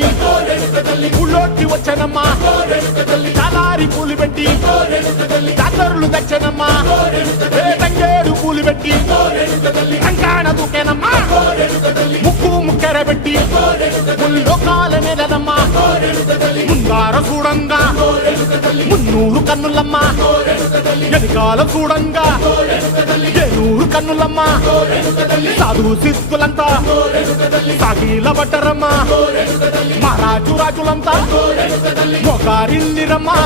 పెట్టి ఊళ్ళోకి వచ్చానమ్మా చాలారి పూలు పెట్టి జాతరులు తెచ్చానమ్మా తంగేడు పూలు పెట్టి కంకాణ దూకేనమ్మా ముక్కు ముక్కెర పెట్టి ముల్లోకాల నెలనమ్మా ముందార చూడంగా మున్నూరు కన్నులమ్మా ఎనకాల చూడంగా ఏనూరు కన్నులమ్మా సాధువు సిద్ధులంతా సాగిల బట్టరమ్మా మహారాజు రాజులంతా మొగారిల్లిరమ్మా